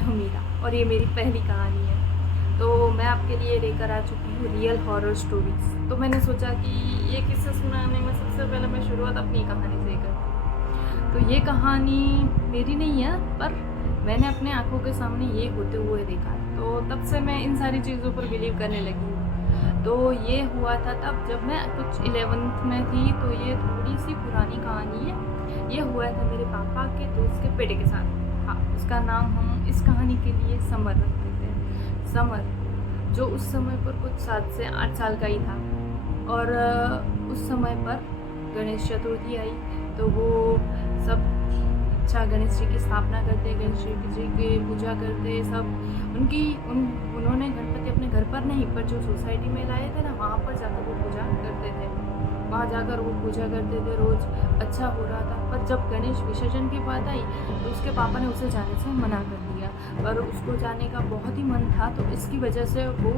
मैं हूँ मीरा और ये मेरी पहली कहानी है। तो मैं आपके लिए लेकर आ चुकी हूँ रियल हॉरर स्टोरीज़। तो मैंने सोचा कि ये किस्सा सुनाने में सबसे पहले मैं शुरुआत अपनी कहानी से करती। तो ये कहानी मेरी नहीं है, पर मैंने अपने आँखों के सामने ये होते हुए देखा है। तो तब से मैं इन सारी चीज़ों पर बिलीव करने लगी हूँ। तो ये हुआ था तब जब मैं कुछ 11th में थी। तो ये थोड़ी सी पुरानी कहानी है। ये हुआ था मेरे पापा के दोस्त के बेटे के साथ। हाँ, उसका नाम हम इस कहानी के लिए समर रखते थे। समर, जो उस समय पर कुछ 7 से 8 साल का ही था। और उस समय पर गणेश चतुर्थी आई। तो वो सब अच्छा गणेश जी की स्थापना करते, गणेश जी की पूजा करते सब। उन्होंने गणपति अपने घर पर नहीं, पर जो सोसाइटी में लाए थे ना, वहाँ पर जाकर वो पूजा करते थे। वहाँ जाकर वो पूजा करते थे रोज़। अच्छा हो रहा था। पर जब गणेश विसर्जन की बात आई तो उसके पापा ने उसे जाने से मना कर दिया। पर उसको जाने का बहुत ही मन था, तो इसकी वजह से वो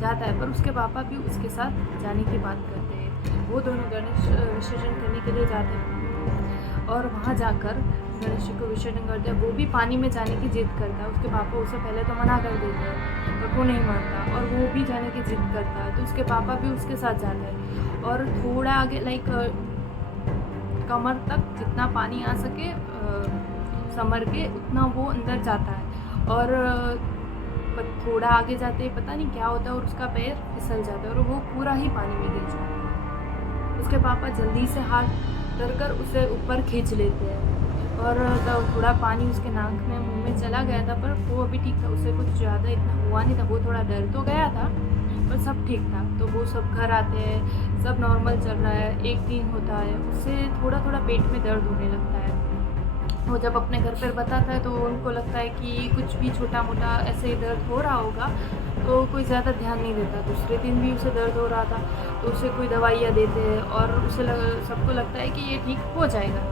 जाता है। पर उसके पापा भी उसके साथ जाने की बात करते हैं। वो दोनों गणेश विसर्जन करने के लिए जाते हैं और वहाँ जाकर गणेश जी को विसर्जन करते हैं। वो भी पानी में जाने की जिद करता है। उसके पापा उसे पहले तो मना कर देते हैं, पर वो नहीं मानता और वो भी जाने की जिद करता है। तो उसके पापा भी उसके साथ जाते हैं और थोड़ा आगे कमर तक जितना पानी आ सके समर के, उतना वो अंदर जाता है। और थोड़ा आगे जाते ही पता नहीं क्या होता है और उसका पैर फिसल जाता है और वो पूरा ही पानी में गिर जाता है। उसके पापा जल्दी से हाथ कर उसे ऊपर खींच लेते हैं। और थोड़ा पानी उसके नाक में मुंह में चला गया था, पर वो अभी ठीक था। उसे कुछ ज़्यादा इतना हुआ नहीं था। वो थोड़ा डर तो गया था, पर सब ठीक था। तो वो सब घर आते हैं, सब नॉर्मल चल रहा है। एक दिन होता है, उससे थोड़ा थोड़ा पेट में दर्द होने लगता है। वो जब अपने घर पर बताता है तो उनको लगता है कि कुछ भी छोटा मोटा ऐसे ही दर्द हो रहा होगा, तो कोई ज़्यादा ध्यान नहीं देता। दूसरे दिन भी उसे दर्द हो रहा था, तो उसे कोई दवाइयाँ देते हैं और सबको लगता है कि ये ठीक हो जाएगा।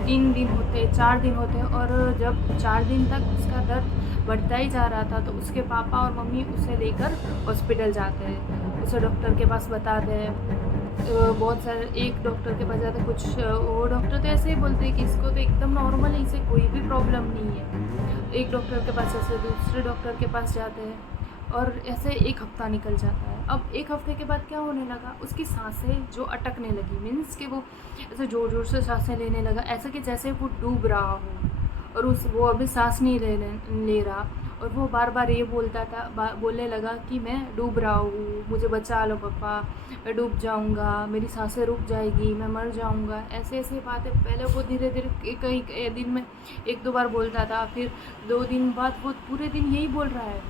3 दिन होते, 4 दिन होते और जब 4 दिन तक उसका दर्द बढ़ता ही जा रहा था, तो उसके पापा और मम्मी उसे लेकर हॉस्पिटल जाते हैं। उसे डॉक्टर के पास बताते हैं। बहुत सारे, एक डॉक्टर के पास जाते हैं, कुछ वो डॉक्टर तो ऐसे ही बोलते हैं कि इसको तो एकदम नॉर्मल है, इसे कोई भी प्रॉब्लम नहीं है। एक डॉक्टर के पास ऐसे, दूसरे डॉक्टर के पास जाते हैं और ऐसे 1 हफ़्ता निकल जाता है। अब 1 हफ़्ते के बाद क्या होने लगा, उसकी सांसें जो अटकने लगी, मीन्स कि वो ऐसे ज़ोर ज़ोर से सांसें लेने लगा, ऐसा कि जैसे वो डूब रहा हो। और वो अभी सांस नहीं ले रहा। और वो बार बार ये बोलने लगा कि मैं डूब रहा हूँ, मुझे बचा लो पापा, मैं डूब जाऊँगा, मेरी सांसें रुक जाएगी, मैं मर जाऊँगा। ऐसे ऐसे बातें पहले वो धीरे धीरे कई दिन में 1-2 बार बोलता था। फिर 2 दिन बाद वो पूरे दिन यही बोल रहा है।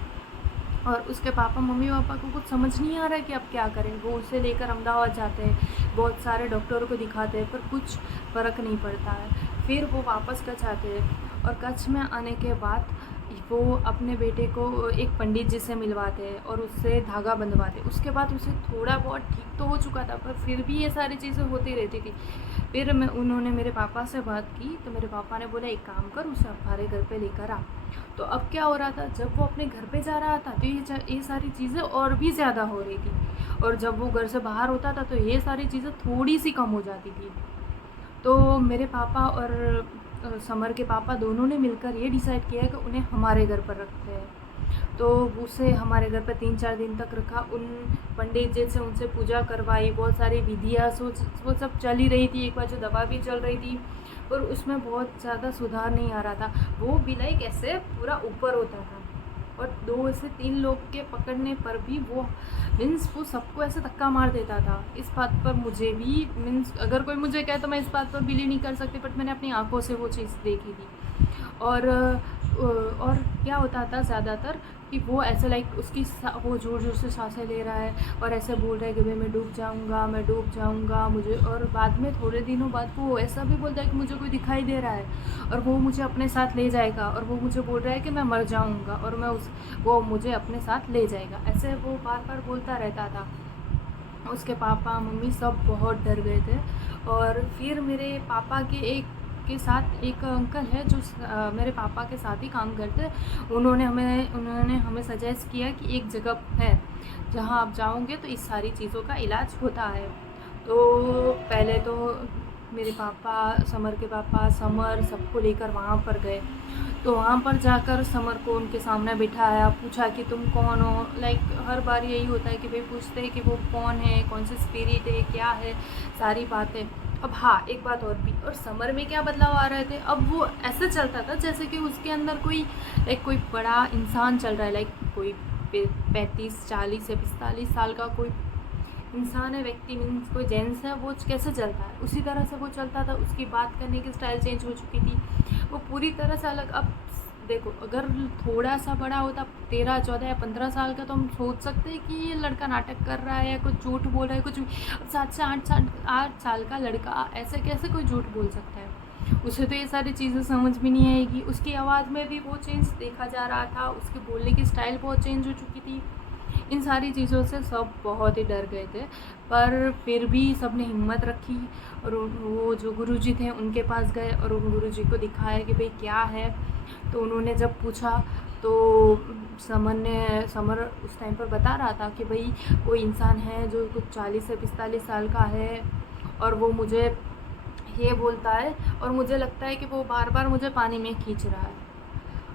और उसके मम्मी पापा को कुछ समझ नहीं आ रहा है कि अब क्या करें। वो उसे लेकर अहमदाबाद जाते हैं, बहुत सारे डॉक्टरों को दिखाते हैं, पर कुछ फ़र्क नहीं पड़ता है। फिर वो वापस कच्छ आते हैं और कच्छ में आने के बाद वो अपने बेटे को एक पंडित जी से मिलवाते हैं और उससे धागा बंधवाते हैं। उसके बाद उसे थोड़ा बहुत ठीक तो हो चुका था, पर फिर भी ये सारी चीज़ें होती रहती थी। फिर उन्होंने मेरे पापा से बात की, तो मेरे पापा ने बोला एक काम कर, उसे हमारे घर पे लेकर आ। तो अब क्या हो रहा था, जब वो अपने घर पे जा रहा था तो ये सारी चीज़ें और भी ज़्यादा हो रही थी। और जब वो घर से बाहर होता था तो ये सारी चीज़ें थोड़ी सी कम हो जाती थी। तो मेरे पापा और समर के पापा दोनों ने मिलकर ये डिसाइड किया कि उन्हें हमारे घर पर रखते हैं। तो उसे हमारे घर पर 3-4 दिन तक रखा। उन पंडित जी से उनसे पूजा करवाई, बहुत सारी विधियाँ वो सब चल ही रही थी। एक बार जो दवा भी चल रही थी, पर उसमें बहुत ज़्यादा सुधार नहीं आ रहा था। वो भी लाइक ऐसे पूरा ऊपर होता था और 2 से 3 लोग के पकड़ने पर भी वो मीन्स वो सबको ऐसे धक्का मार देता था। इस बात पर मुझे भी मीन्स अगर कोई मुझे कहे तो मैं इस बात पर बिलीव नहीं कर सकती, बट मैंने अपनी आंखों से वो चीज़ देखी थी। और क्या होता था ज़्यादातर कि वो ऐसे लाइक वो ज़ोर ज़ोर से सांसें ले रहा है और ऐसे बोल रहा है कि भाई मैं डूब जाऊंगा, मैं डूब जाऊंगा मुझे। और बाद में थोड़े दिनों बाद वो ऐसा भी बोलता है कि मुझे कोई दिखाई दे रहा है और वो मुझे अपने साथ ले जाएगा। और वो मुझे बोल रहा है कि मैं मर जाऊंगा और वो मुझे अपने साथ ले जाएगा। ऐसे वो बार बार बोलता रहता था। उसके पापा मम्मी सब बहुत डर गए थे। और फिर मेरे पापा के साथ एक अंकल है जो मेरे पापा के साथ ही काम करते हैं। उन्होंने हमें सजेस्ट किया कि एक जगह है जहाँ आप जाओगे तो इस सारी चीज़ों का इलाज होता है। तो पहले तो मेरे पापा, समर के पापा, समर सबको लेकर वहाँ पर गए। तो वहाँ पर जाकर समर को उनके सामने बिठाया, पूछा कि तुम कौन हो। लाइक हर बार यही होता है कि भाई पूछते हैं कि वो कौन है, कौन सी स्पिरिट है, क्या है, सारी बातें। अब हाँ, एक बात और भी, और समर में क्या बदलाव आ रहे थे, अब वो ऐसा चलता था जैसे कि उसके अंदर कोई बड़ा इंसान चल रहा है। लाइक कोई 35, 40 या 45 साल का कोई इंसान है, व्यक्ति मीन्स कोई जेंट्स है, वो कैसे चलता है उसी तरह से वो चलता था। उसकी बात करने की स्टाइल चेंज हो चुकी थी, वो पूरी तरह से अलग। अब देखो, अगर थोड़ा सा बड़ा होता, 13, 14 या 15 साल का, तो हम सोच सकते हैं कि ये लड़का नाटक कर रहा है या कुछ झूठ बोल रहा है, कुछ भी। अब 7 से 8 साल का लड़का ऐसे कैसे कोई झूठ बोल सकता है? उसे तो ये सारी चीज़ें समझ भी नहीं आएगी। उसकी आवाज़ में भी वो चेंज देखा जा रहा था, उसके बोलने की स्टाइल बहुत चेंज हो चुकी थी। इन सारी चीज़ों से सब बहुत ही डर गए थे, पर फिर भी सब ने हिम्मत रखी और वो जो गुरुजी थे उनके पास गए और उन गुरुजी को दिखाया कि भाई क्या है। तो उन्होंने जब पूछा तो समर उस टाइम पर बता रहा था कि भाई कोई इंसान है जो कुछ 40 से 45 साल का है, और वो मुझे ये बोलता है, और मुझे लगता है कि वो बार बार मुझे पानी में खींच रहा है,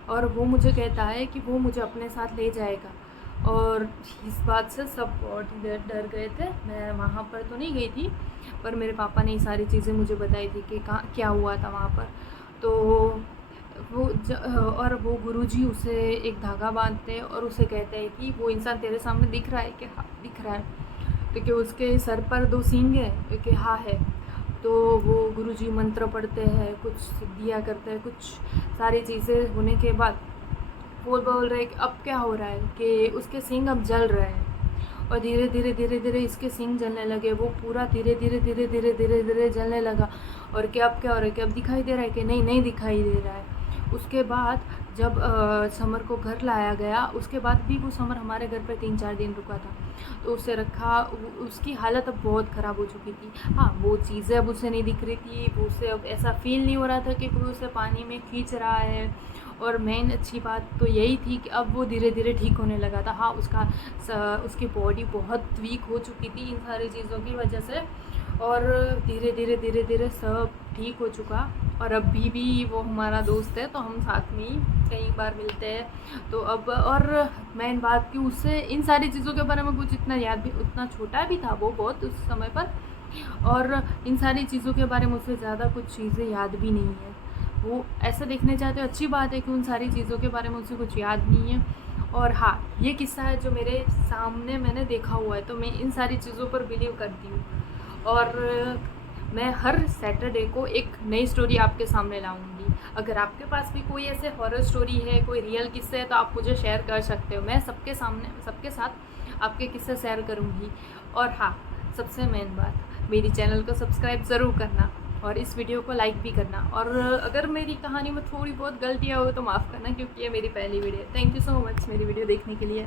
और वो मुझे कहता है कि वो मुझे अपने साथ ले जाएगा। और इस बात से सब बहुत डर गए थे। मैं वहाँ पर तो नहीं गई थी, पर मेरे पापा ने ये सारी चीज़ें मुझे बताई थी कि कहाँ क्या हुआ था वहाँ पर। तो और वो गुरुजी उसे एक धागा बांधते हैं और उसे कहते हैं कि वो इंसान तेरे सामने दिख रहा है कि हाँ दिख रहा है, तो कि उसके सर पर 2 सींग है कि हाँ है। तो वो गुरुजी मंत्र पढ़ते हैं, कुछ सिद्धियाँ करते हैं, कुछ सारी चीज़ें होने के बाद वो बोल रहे कि अब क्या हो रहा है कि उसके सींग अब जल रहे हैं, और धीरे धीरे धीरे धीरे इसके सींग जलने लगे। वो पूरा धीरे धीरे धीरे धीरे धीरे धीरे जलने लगा, और कि अब क्या हो रहा है, कि अब दिखाई दे रहा है, कि नहीं नहीं दिखाई दे रहा है। उसके बाद जब समर को घर लाया गया, उसके बाद भी वो समर हमारे घर पर 3-4 दिन रुका था। तो उसे रखा, उसकी हालत अब बहुत ख़राब हो चुकी थी। हाँ, वो चीज़ें अब उसे नहीं दिख रही थी, वो उसे अब ऐसा फील नहीं हो रहा था कि कोई उसे पानी में खींच रहा है। और मेन अच्छी बात तो यही थी कि अब वो धीरे धीरे ठीक होने लगा था। हाँ, उसकी बॉडी बहुत वीक हो चुकी थी इन सारी चीज़ों की वजह से, और धीरे धीरे धीरे धीरे सब ठीक हो चुका। और अभी भी वो हमारा दोस्त है, तो हम साथ में ही कई बार मिलते हैं। तो अब और मेन बात कि उससे इन सारी चीज़ों के बारे में कुछ इतना याद भी, उतना छोटा भी था वो बहुत उस समय पर, और इन सारी चीज़ों के बारे में उससे ज़्यादा कुछ चीज़ें याद भी नहीं है। वो ऐसा देखने जाते हो, अच्छी बात है कि उन सारी चीज़ों के बारे में उसे कुछ याद नहीं है। और हाँ, ये किस्सा है जो मेरे सामने मैंने देखा हुआ है, तो मैं इन सारी चीज़ों पर बिलीव करती हूँ। और मैं हर सैटरडे को एक नई स्टोरी आपके सामने लाऊंगी। अगर आपके पास भी कोई ऐसे हॉरर स्टोरी है, कोई रियल किस्से है, तो आप मुझे शेयर कर सकते हो। मैं सबके साथ आपके किस्से शेयर करूँगी। और हाँ, सबसे मेन बात, मेरी चैनल को सब्सक्राइब ज़रूर करना और इस वीडियो को लाइक भी करना। और अगर मेरी कहानी में थोड़ी बहुत गलतियाँ हो तो माफ़ करना, क्योंकि ये मेरी पहली वीडियो है। थैंक यू सो मच मेरी वीडियो देखने के लिए।